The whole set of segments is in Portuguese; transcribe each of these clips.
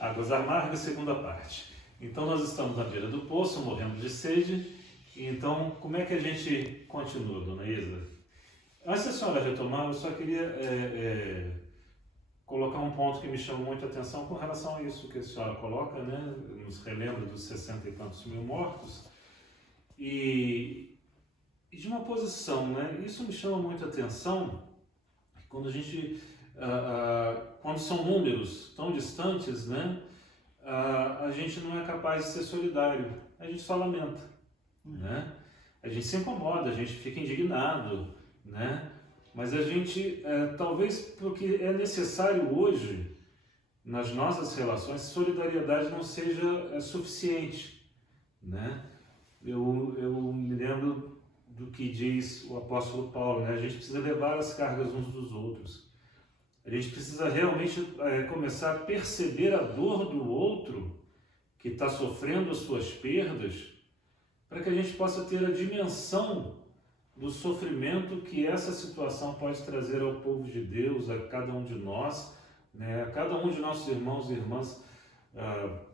Águas Amargas, segunda parte. Então nós estamos na beira do poço, morrendo de sede. Então, como é que a gente continua, dona Isa? Antes da senhora retomar, eu só queria colocar um ponto que me chama muito a atenção com relação a isso que a senhora coloca, né? Nos relembra dos 60 e tantos mil mortos. E de uma posição, né? Isso me chama muito a atenção quando a gente, quando são números tão distantes, né? A gente não é capaz de ser solidário, a gente só lamenta, né? A gente se incomoda, a gente fica indignado, né? Mas a gente, talvez porque é necessário hoje, nas nossas relações, solidariedade não seja suficiente, né? Eu me lembro do que diz o apóstolo Paulo, né? A gente precisa levar as cargas uns dos outros. A gente precisa realmente começar a perceber a dor do outro que está sofrendo as suas perdas, para que a gente possa ter a dimensão do sofrimento que essa situação pode trazer ao povo de Deus, a cada um de nós, né? A cada um de nossos irmãos e irmãs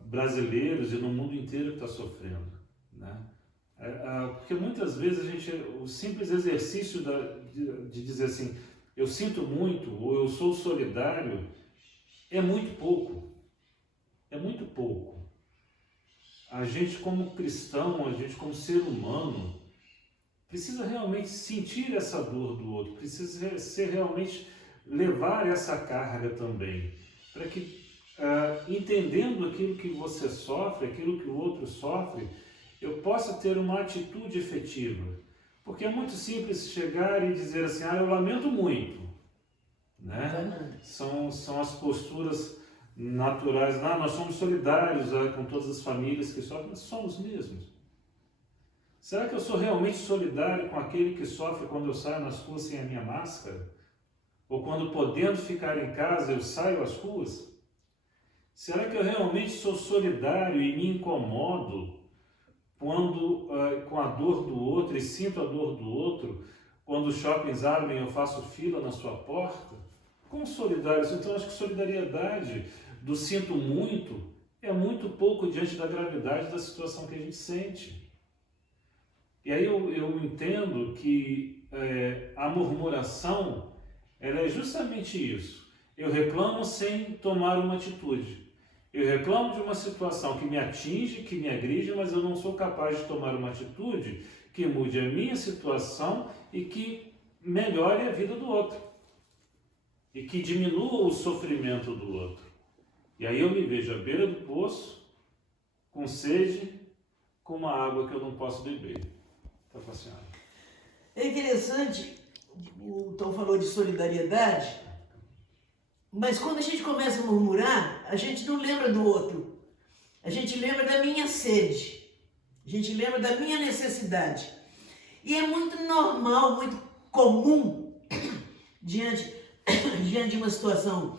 brasileiros e no mundo inteiro que está sofrendo, né? Porque muitas vezes o simples exercício de dizer assim, eu sinto muito, ou eu sou solidário, é muito pouco. É muito pouco. A gente como cristão, a gente como ser humano, precisa realmente sentir essa dor do outro, precisa ser realmente levar essa carga também, para que, entendendo aquilo que você sofre, aquilo que o outro sofre, eu possa ter uma atitude efetiva. Porque é muito simples chegar e dizer assim, eu lamento muito, né? São as posturas naturais, nós somos solidários com todas as famílias que sofrem, mas somos mesmos. Será que eu sou realmente solidário com aquele que sofre quando eu saio nas ruas sem a minha máscara? Ou quando, podendo ficar em casa, eu saio às ruas? Será que eu realmente sou solidário e me incomodo quando, com a dor do outro e sinto a dor do outro, quando os shoppings abrem eu faço fila na sua porta? Como solidários? Então acho que solidariedade do sinto muito é muito pouco diante da gravidade da situação que a gente sente. E aí eu entendo que a murmuração, ela é justamente isso. Eu reclamo sem tomar uma atitude. Eu reclamo de uma situação que me atinge, que me agride, mas eu não sou capaz de tomar uma atitude que mude a minha situação e que melhore a vida do outro. E que diminua o sofrimento do outro. E aí eu me vejo à beira do poço, com sede, com uma água que eu não posso beber. Tá com a senhora. É interessante, o Tom falou de solidariedade, mas quando a gente começa a murmurar, a gente não lembra do outro. A gente lembra da minha sede. A gente lembra da minha necessidade. E é muito normal, muito comum, diante de uma situação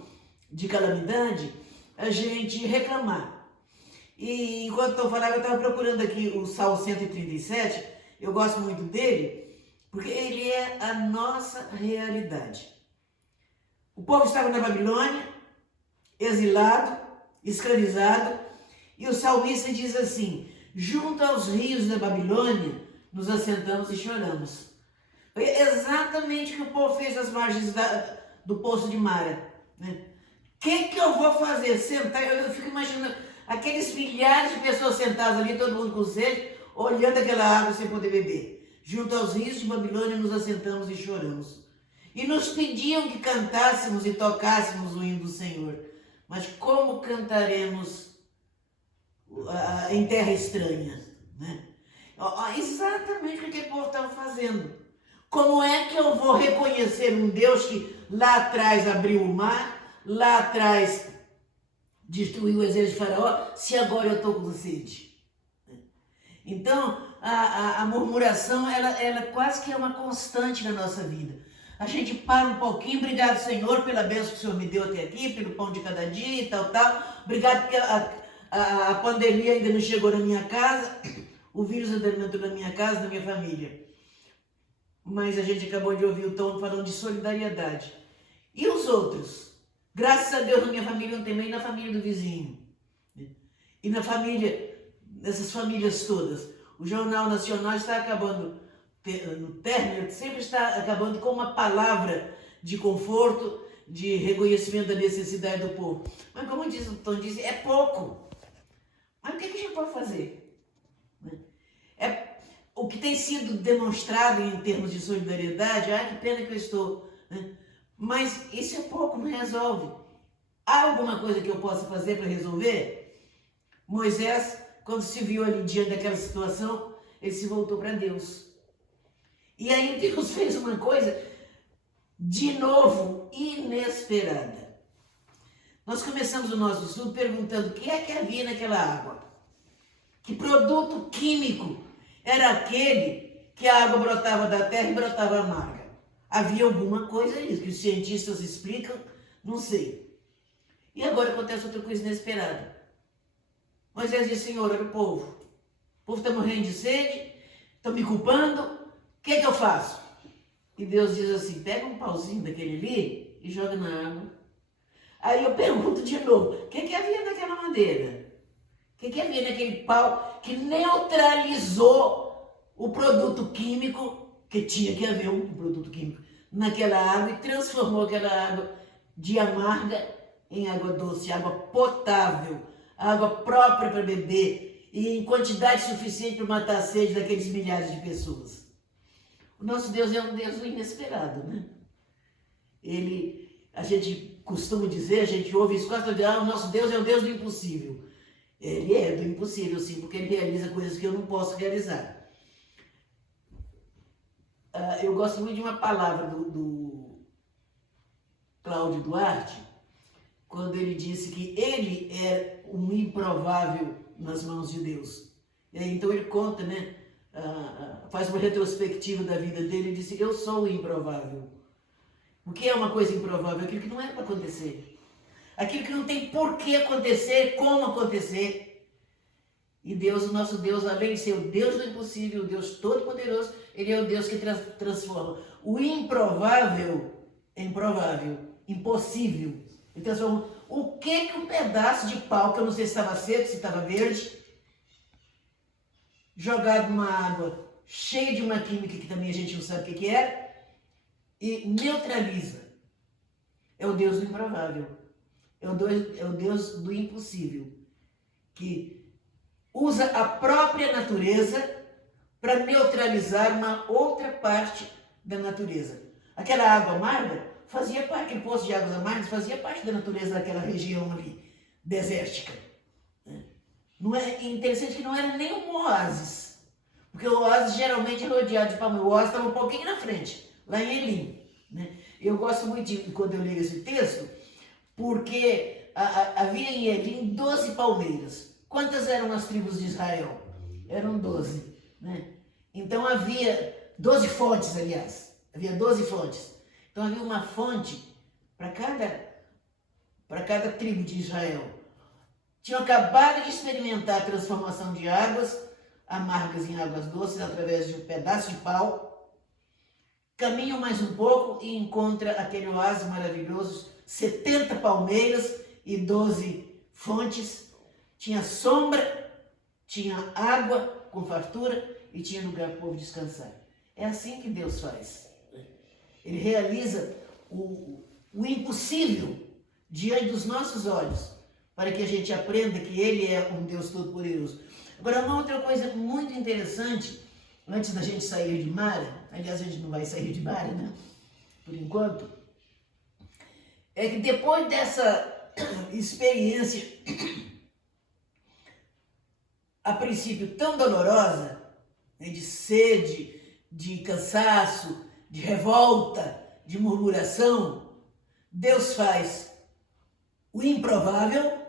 de calamidade, a gente reclamar. E enquanto eu falava, eu estava procurando aqui o Salmo 137, eu gosto muito dele, porque ele é a nossa realidade. O povo estava na Babilônia, exilado, escravizado, e o salmista diz assim, junto aos rios da Babilônia, nos assentamos e choramos. Foi exatamente o que o povo fez às margens do poço de Mara, né? O que eu vou fazer? Sentar, eu fico imaginando aqueles milhares de pessoas sentadas ali, todo mundo com sede, olhando aquela água sem poder beber. Junto aos rios de Babilônia nos assentamos e choramos. E nos pediam que cantássemos e tocássemos o hino do Senhor. Mas como cantaremos em terra estranha, né? Exatamente o que aquele povo estava fazendo. Como é que eu vou reconhecer um Deus que lá atrás abriu o mar, lá atrás destruiu o exército de Faraó, se agora eu estou com sede? Então, a murmuração, ela quase que é uma constante na nossa vida. A gente para um pouquinho, obrigado, Senhor, pela bênção que o Senhor me deu até aqui, pelo pão de cada dia e tal. Obrigado porque a pandemia ainda não chegou na minha casa, o vírus ainda não entrou na minha casa, na minha família. Mas a gente acabou de ouvir o Tom falando de solidariedade. E os outros? Graças a Deus na minha família não tem, nem na família do vizinho. E na família, nessas famílias todas, o Jornal Nacional está acabando, no término, sempre está acabando com uma palavra de conforto, de reconhecimento da necessidade do povo. Mas como diz o Tom disse, é pouco. Mas o que a gente pode fazer? É, o que tem sido demonstrado em termos de solidariedade, que pena que eu estou... Mas isso é pouco, não resolve. Há alguma coisa que eu possa fazer para resolver? Moisés, quando se viu ali diante daquela situação, ele se voltou para Deus. E aí Deus fez uma coisa, de novo, inesperada. Nós começamos o nosso estudo perguntando o que é que havia naquela água. Que produto químico era aquele que a água brotava da terra e brotava amarga? Havia alguma coisa nisso, que os cientistas explicam, não sei. E agora acontece outra coisa inesperada. Moisés disse, Senhor, olha o povo está morrendo de sede, estão me culpando, o que é que eu faço? E Deus diz assim, pega um pauzinho daquele ali e joga na água. Aí eu pergunto de novo, o que havia naquela madeira? O que havia naquele pau que neutralizou o produto químico, que tinha que haver um produto químico, naquela água e transformou aquela água de amarga em água doce, água potável, água própria para beber e em quantidade suficiente para matar a sede daqueles milhares de pessoas. O nosso Deus é um Deus do inesperado, né? A gente costuma dizer, a gente ouve isso quase todo dia, o nosso Deus é um Deus do impossível. Ele é do impossível, sim, porque ele realiza coisas que eu não posso realizar. Eu gosto muito de uma palavra do Cláudio Duarte, quando ele disse que ele é um improvável nas mãos de Deus. E aí, então ele conta, né? Faz uma retrospectiva da vida dele e disse, eu sou o improvável. O que é uma coisa improvável? Aquilo que não é para acontecer. Aquilo que não tem por que acontecer, como acontecer. E Deus, o nosso Deus, além de ser o Deus do impossível, o Deus todo-poderoso, ele é o Deus que transforma o improvável em provável, impossível. Ele transforma o que um pedaço de pau, que eu não sei se estava seco, se estava verde, jogado numa água cheia de uma química que também a gente não sabe o que é, e neutraliza. É o Deus do improvável. É o Deus do impossível, que usa a própria natureza para neutralizar uma outra parte da natureza. Aquela água amarga fazia parte, aquele poço de águas amargas fazia parte da natureza daquela região ali, desértica. Não é interessante que não era nem um oásis, porque o oásis geralmente é rodeado de palma. O oásis estava um pouquinho na frente, lá em Elim. Eu gosto muito de quando eu leio esse texto, porque havia em Elim 12 palmeiras. Quantas eram as tribos de Israel? Eram 12. Então havia 12 fontes, aliás. Havia 12 fontes. Então havia uma fonte para cada tribo de Israel. Tinham acabado de experimentar a transformação de águas amargas em águas doces através de um pedaço de pau. Caminham mais um pouco e encontra aquele oásis maravilhoso, 70 palmeiras e 12 fontes. Tinha sombra, tinha água com fartura e tinha lugar para o povo descansar. É assim que Deus faz. Ele realiza o impossível diante dos nossos olhos, para que a gente aprenda que Ele é um Deus todo-poderoso. Agora, uma outra coisa muito interessante, antes da gente sair de Mara, aliás, a gente não vai sair de Mara, né? Por enquanto, é que depois dessa experiência, a princípio tão dolorosa, de sede, de cansaço, de revolta, de murmuração, Deus faz o improvável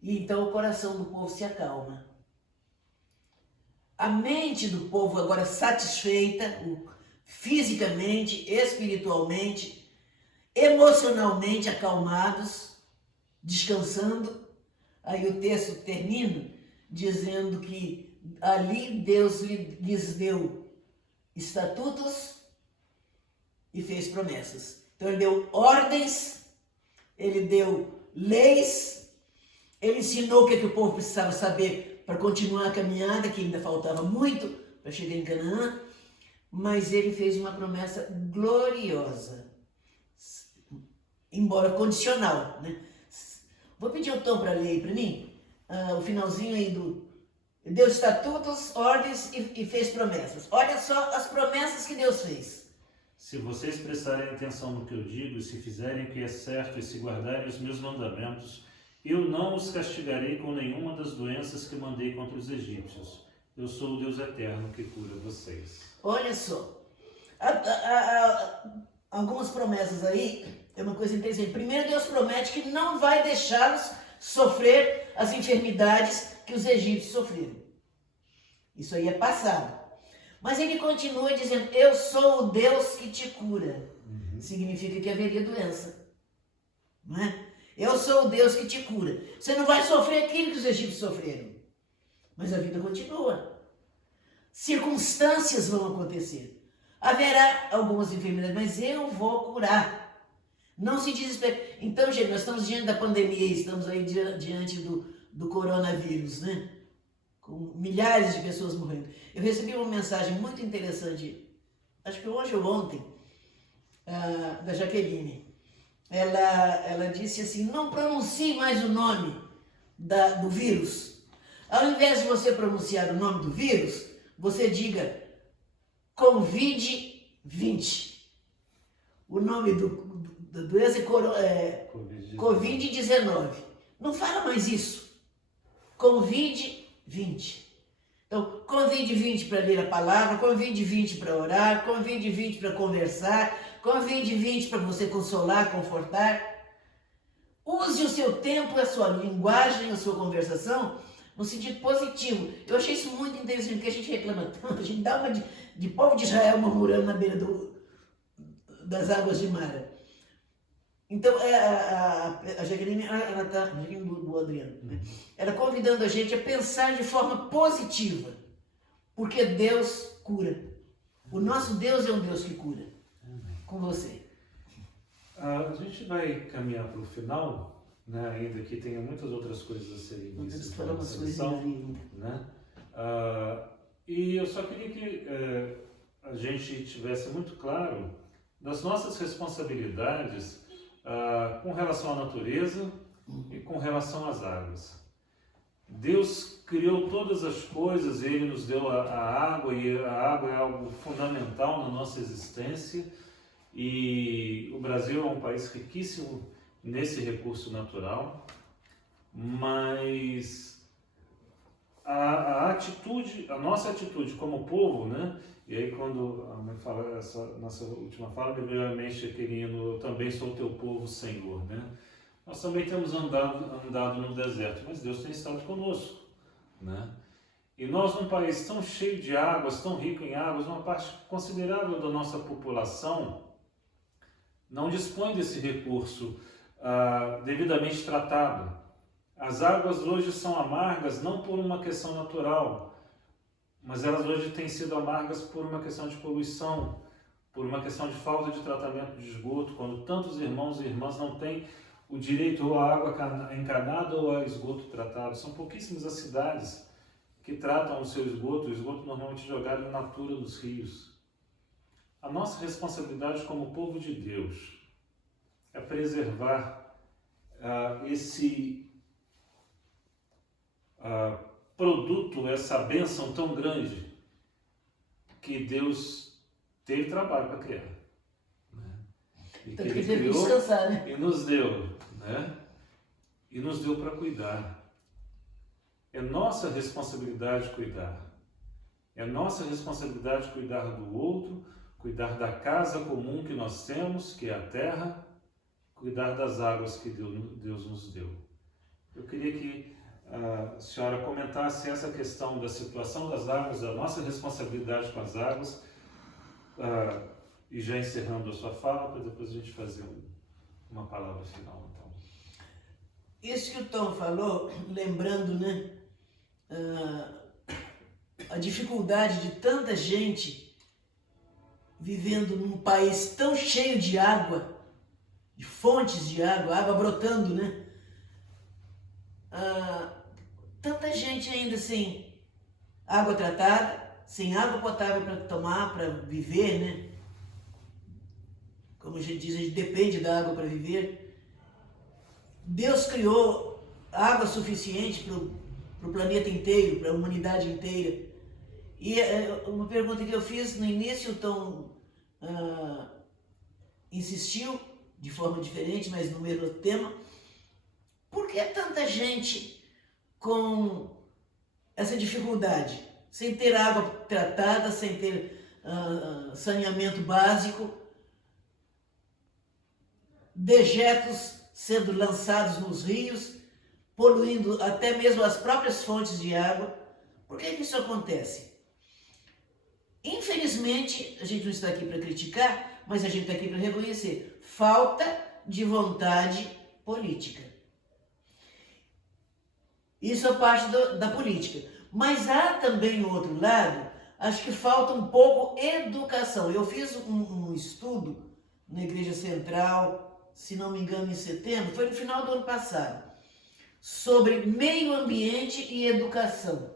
e então o coração do povo se acalma. A mente do povo agora satisfeita, fisicamente, espiritualmente, emocionalmente acalmados, descansando. Aí o texto termina dizendo que ali Deus lhes deu estatutos e fez promessas. Então ele deu ordens, ele deu leis, Ele ensinou o que o povo precisava saber para continuar a caminhada, que ainda faltava muito para chegar em Canaã, mas ele fez uma promessa gloriosa, embora condicional, né? Vou pedir o Tom para ler aí para mim, o finalzinho aí do... Deu estatutos, ordens e fez promessas. Olha só as promessas que Deus fez. Se vocês prestarem atenção no que eu digo, e se fizerem o que é certo e se guardarem os meus mandamentos, eu não os castigarei com nenhuma das doenças que mandei contra os egípcios. Eu sou o Deus eterno que cura vocês. Olha só, algumas promessas aí, é uma coisa interessante. Primeiro, Deus promete que não vai deixá-los sofrer as enfermidades que os egípcios sofreram. Isso aí é passado. Mas ele continua dizendo, eu sou o Deus que te cura. Significa que haveria doença. Não é? Eu sou o Deus que te cura. Você não vai sofrer aquilo que os egípcios sofreram. Mas a vida continua. Circunstâncias vão acontecer. Haverá algumas enfermidades, mas eu vou curar. Não se desespere. Então, gente, nós estamos diante da pandemia, estamos aí diante do coronavírus, né? Com milhares de pessoas morrendo. Eu recebi uma mensagem muito interessante, acho que hoje ou ontem, da Jaqueline. Ela disse assim, não pronuncie mais o nome do vírus. Ao invés de você pronunciar o nome do vírus, você diga Covid-20. O nome da doença é Covid-19. Não fala mais isso. Covid-20. Então, Covid-20 para ler a palavra, Covid-20 para orar, Covid-20 para conversar, Covid-20 para você consolar, confortar. Use o seu tempo, a sua linguagem, a sua conversação no sentido positivo. Eu achei isso muito interessante, porque a gente reclama tanto, a gente dá uma de povo de Israel murmurando na beira das águas de Mara. Então, a Jaqueline, ela está, do Adriano, né? Ela convidando a gente a pensar de forma positiva, porque Deus cura. O nosso Deus é um Deus que cura. Com você. A gente vai caminhar para o final, né? Ainda que tenha muitas outras coisas a serem vistas na nossa lição, né? E eu só queria que a gente tivesse muito claro das nossas responsabilidades com relação à natureza e com relação às águas. Deus criou todas as coisas, Ele nos deu a água, e a água é algo fundamental na nossa existência, e o Brasil é um país riquíssimo nesse recurso natural, mas a nossa atitude como povo, né? E aí quando a mãe fala essa nossa última fala, me veio à mente querendo, eu também sou o teu povo, Senhor, né? Nós também temos andado no deserto, mas Deus tem estado conosco, né? E nós, num país tão cheio de águas, tão rico em águas, uma parte considerável da nossa população não dispõe desse recurso devidamente tratado. As águas hoje são amargas não por uma questão natural, mas elas hoje têm sido amargas por uma questão de poluição, por uma questão de falta de tratamento de esgoto, quando tantos irmãos e irmãs não têm o direito ou à água encanada ou a esgoto tratado. São pouquíssimas as cidades que tratam o seu esgoto, o esgoto normalmente jogado na natura dos rios. A nossa responsabilidade como povo de Deus é preservar esse produto, essa bênção tão grande que Deus teve trabalho para criar. Né? E que Ele criou e nos deu. Né? E nos deu para cuidar. É nossa responsabilidade cuidar. É nossa responsabilidade cuidar do outro, cuidar da casa comum que nós temos, que é a terra, cuidar das águas que Deus nos deu. Eu queria que a senhora comentasse essa questão da situação das águas, da nossa responsabilidade com as águas, e já encerrando a sua fala, para depois a gente fazer uma palavra final. Então. Isso que o Tom falou, lembrando, né, a dificuldade de tanta gente vivendo num país tão cheio de água, de fontes de água, água brotando, né? tanta gente ainda sem água tratada, sem água potável para tomar, para viver, né? Como a gente diz, a gente depende da água para viver. Deus criou água suficiente para o planeta inteiro, para a humanidade inteira. E uma pergunta que eu fiz no início, o Tom insistiu de forma diferente, mas no mesmo tema. Por que tanta gente com essa dificuldade? Sem ter água tratada, sem ter saneamento básico, dejetos sendo lançados nos rios, poluindo até mesmo as próprias fontes de água. Por que isso acontece? Infelizmente, a gente não está aqui para criticar, mas a gente está aqui para reconhecer falta de vontade política. Isso é parte da política. Mas há também o outro lado, acho que falta um pouco educação. Eu fiz um estudo na Igreja Central, se não me engano em setembro, foi no final do ano passado, sobre meio ambiente e educação.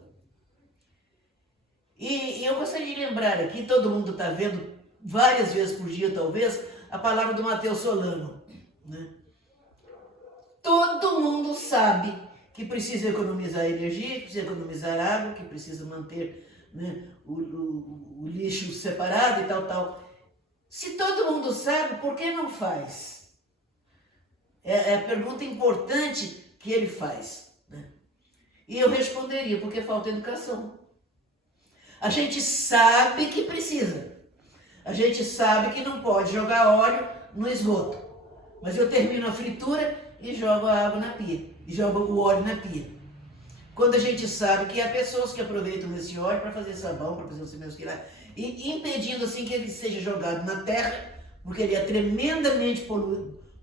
E eu gostaria de lembrar aqui, todo mundo está vendo várias vezes por dia talvez, a palavra do Matheus Solano, né? Todo mundo sabe que precisa economizar energia, que precisa economizar água, que precisa manter, né, o lixo separado e tal. Se todo mundo sabe, por que não faz? É a pergunta importante que ele faz, né? E eu responderia, porque falta educação. A gente sabe que precisa. A gente sabe que não pode jogar óleo no esgoto. Mas eu termino a fritura e jogo a água na pia. E jogo o óleo na pia. Quando a gente sabe que há pessoas que aproveitam esse óleo para fazer sabão, para fazer o cimento que lá, e impedindo assim que ele seja jogado na terra, porque ele é tremendamente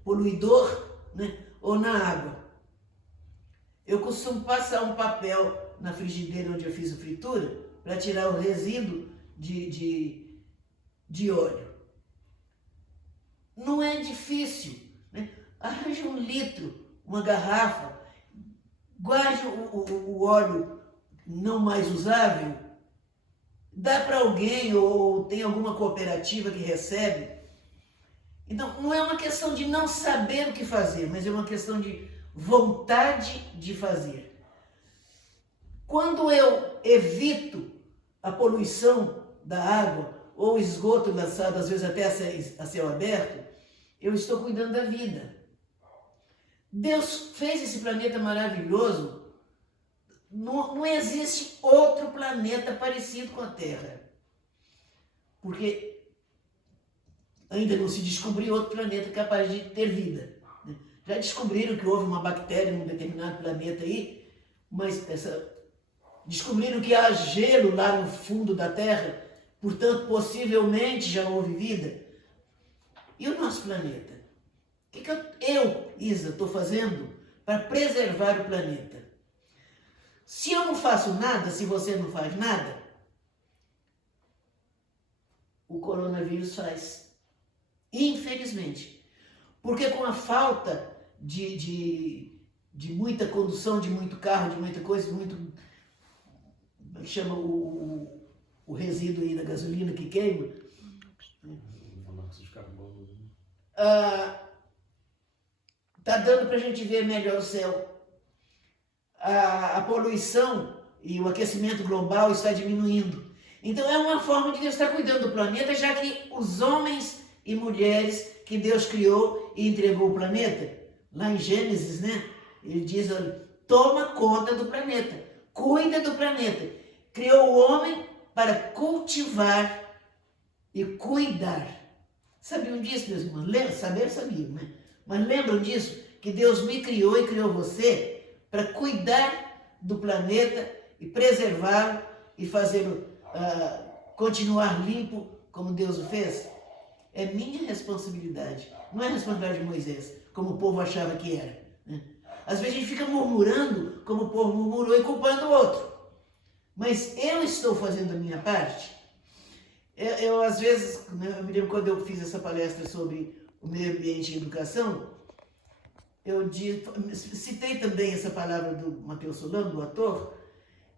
poluidor, né? Ou na água. Eu costumo passar um papel na frigideira onde eu fiz a fritura para tirar o resíduo de óleo. Não é difícil, né? Arranje 1 litro, uma garrafa, guarde o óleo não mais usável, dá para alguém ou tem alguma cooperativa que recebe. Então, não é uma questão de não saber o que fazer, mas é uma questão de vontade de fazer. Quando eu evito a poluição da água ou esgoto lançado, às vezes até a céu aberto, eu estou cuidando da vida. Deus fez esse planeta maravilhoso. Não existe outro planeta parecido com a Terra. Porque ainda não se descobriu outro planeta capaz de ter vida. Já descobriram que houve uma bactéria num determinado planeta aí, mas descobriram que há gelo lá no fundo da Terra, portanto, possivelmente já houve vida. E o nosso planeta? O que eu, Isa, estou fazendo para preservar o planeta? Se eu não faço nada, se você não faz nada, o coronavírus faz. Infelizmente. Porque com a falta de muita condução, de muito carro, de muita coisa, chama o resíduo aí da gasolina que queima. Está dando para a gente ver melhor o céu. A poluição e o aquecimento global está diminuindo. Então é uma forma de Deus estar cuidando do planeta, já que os homens e mulheres que Deus criou e entregou o planeta, lá em Gênesis, né? Ele diz, olha, toma conta do planeta, cuida do planeta. Criou o homem para cultivar e cuidar. Sabiam disso, meus irmãos? Saber, sabiam, né? Mas lembram disso? Que Deus me criou e criou você para cuidar do planeta e preservá-lo e fazê-lo continuar limpo como Deus o fez? É minha responsabilidade, não é responsabilidade de Moisés, como o povo achava que era, né? Às vezes a gente fica murmurando, como o povo murmurou, e culpando o outro. Mas eu estou fazendo a minha parte. Eu às vezes, eu me lembro quando eu fiz essa palestra sobre o meio ambiente e educação, citei também essa palavra do Matheus Solano, do ator,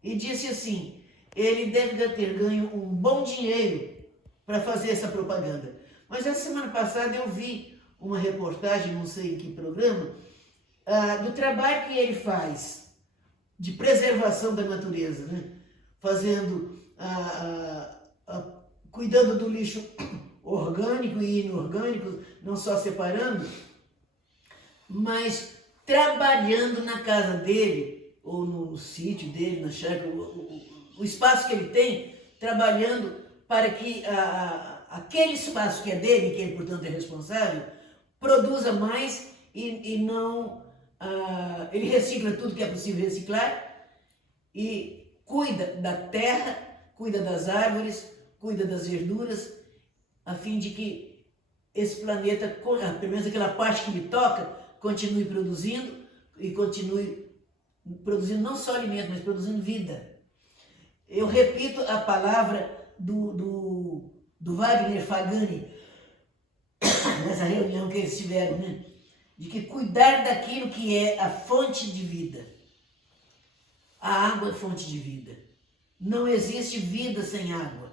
e disse assim, ele deve ter ganho um bom dinheiro para fazer essa propaganda. Mas essa semana passada eu vi uma reportagem, não sei em que programa, do trabalho que ele faz de preservação da natureza, né? Fazendo, cuidando do lixo orgânico e inorgânico, não só separando, mas trabalhando na casa dele, ou no sítio dele, na chácara, o espaço que ele tem, trabalhando para que aquele espaço que é dele, que ele, portanto, é responsável, produza mais e não... ele recicla tudo que é possível reciclar e cuida da terra, cuida das árvores, cuida das verduras, a fim de que esse planeta, pelo menos aquela parte que me toca, continue produzindo e continue produzindo não só alimento, mas produzindo vida. Eu repito a palavra do Wagner Fagani, nessa reunião que eles tiveram, né? De que cuidar daquilo que é a fonte de vida. A água é fonte de vida. Não existe vida sem água.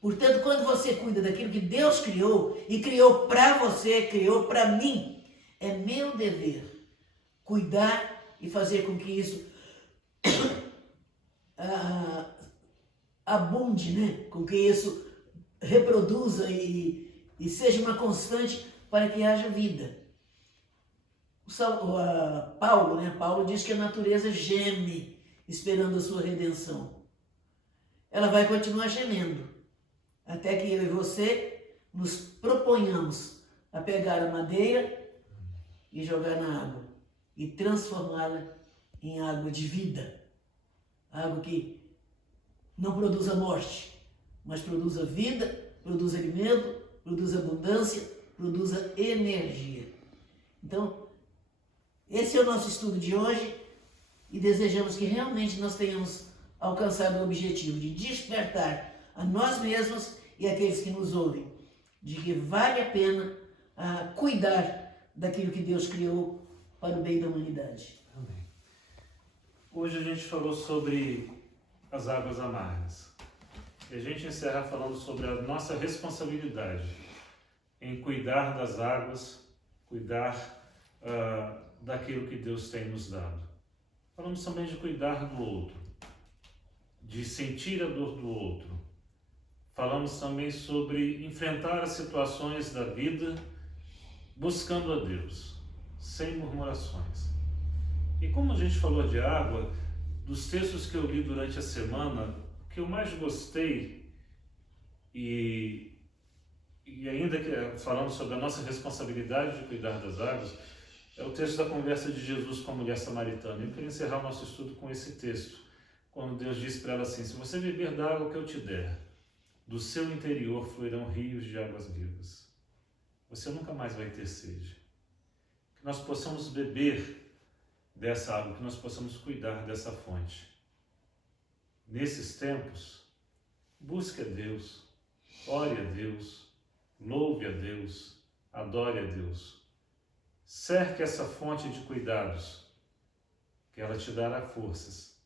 Portanto, quando você cuida daquilo que Deus criou, e criou para você, criou para mim, é meu dever cuidar e fazer com que isso abunde, né? Com que isso reproduza e seja uma constante para que haja vida. Paulo, né? Paulo diz que a natureza geme esperando a sua redenção. Ela vai continuar gemendo, até que eu e você nos proponhamos a pegar a madeira e jogar na água e transformá-la em água de vida. Água que não produza morte, mas produza vida, produza alimento, produza abundância, produza energia. Então, esse é o nosso estudo de hoje e desejamos que realmente nós tenhamos alcançado o objetivo de despertar a nós mesmos e aqueles que nos ouvem, de que vale a pena cuidar daquilo que Deus criou para o bem da humanidade. Amém. Hoje a gente falou sobre as águas amargas. E a gente encerra falando sobre a nossa responsabilidade em cuidar das águas, cuidar daquilo que Deus tem nos dado. Falamos também de cuidar do outro, de sentir a dor do outro. Falamos também sobre enfrentar as situações da vida buscando a Deus, sem murmurações. E como a gente falou de água, dos textos que eu li durante a semana, o que eu mais gostei, e ainda que falando sobre a nossa responsabilidade de cuidar das águas, é o texto da conversa de Jesus com a mulher samaritana. Eu queria encerrar o nosso estudo com esse texto, quando Deus disse para ela assim: se você beber da água que eu te der, do seu interior fluirão rios de águas vivas. Você nunca mais vai ter sede. Que nós possamos beber dessa água, que nós possamos cuidar dessa fonte. Nesses tempos, busque a Deus, ore a Deus, louve a Deus, adore a Deus. Cerque essa fonte de cuidados, que ela te dará forças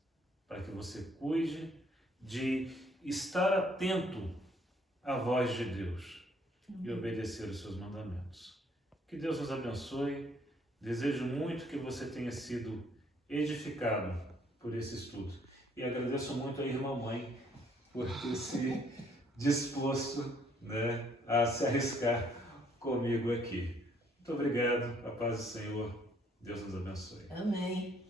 para que você cuide de estar atento à voz de Deus e obedecer os seus mandamentos. Que Deus nos abençoe. Desejo muito que você tenha sido edificado por esse estudo. E agradeço muito a irmã mãe por ter se disposto, né, a se arriscar comigo aqui. Muito obrigado. A paz do Senhor. Deus nos abençoe. Amém.